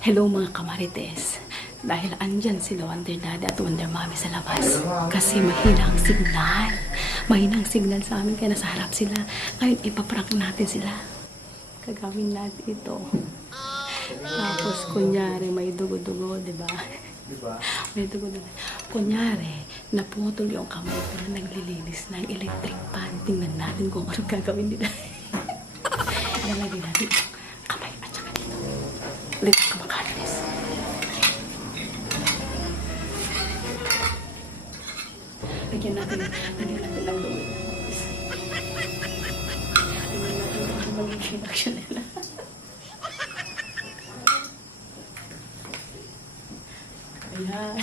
Hello mga kamarites. Dahil andyan sila Wonder Daddy at Wonder Mommy sa labas. Kasi mahina ang signal. Mahina ang signal sa amin kaya nasa harap sila. Ngayon ipaprank natin sila. Kagawin natin ito. Tapos kunyari may dugo-dugo, di ba? Diba? May dugo-dugo. Kunyari, naputol yung kamay pero naglilinis ng electric pan. Tingnan natin kung ano gagawin nila. Ilalagay natin kamay at saka dito. Dito ka Lagyan natin, lagyan natin ng dugo. Lagyan natin kung magiging reaction nila. Ayan.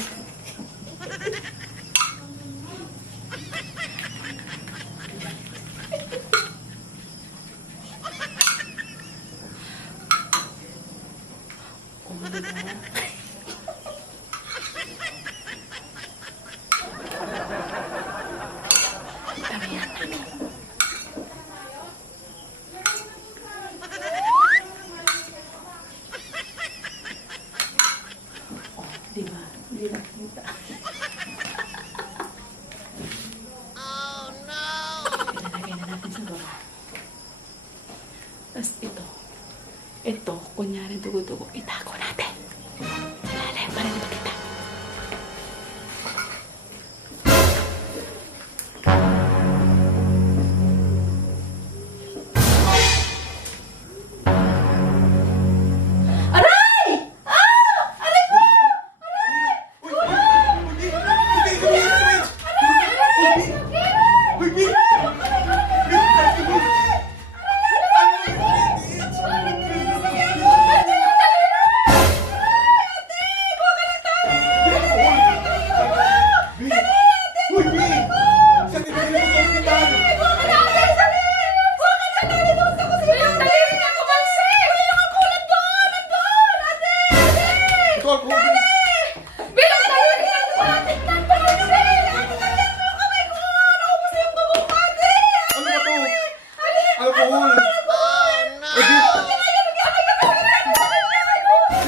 Tamihan natin. Oh? Hindi nakita. Ilalagay. Tapos ito. Ito, kunyari dugo-dugo, itago natin. Alcohol. Eh, di-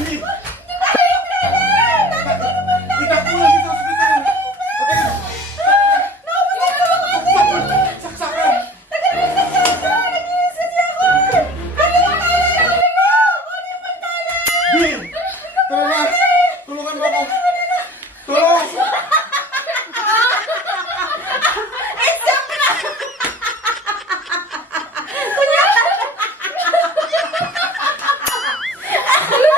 Di- Itakbo lang dito sa ospital. Okay. Saksakan. Bill! Tulungan! Tulungan mo ako! Tulong!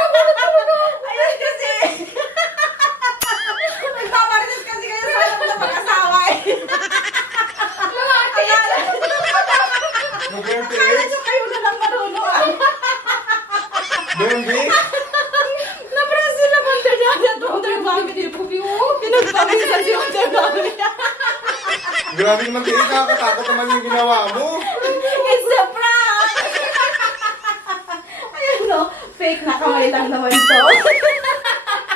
Ayun kasi. Nagpaparinig kasi kayo sa alam na mag-asawa eh. November Kaya nyo kayo na lang marunong ah. November Napress sila Wonder Daddy at Wonder Mommy. Pinagpabisan si Wonder Mommy. Grabe naman kayo, nakakatakot naman yung ginawa mo. It's a prank! Ayun no, fake na kamay lang naman to.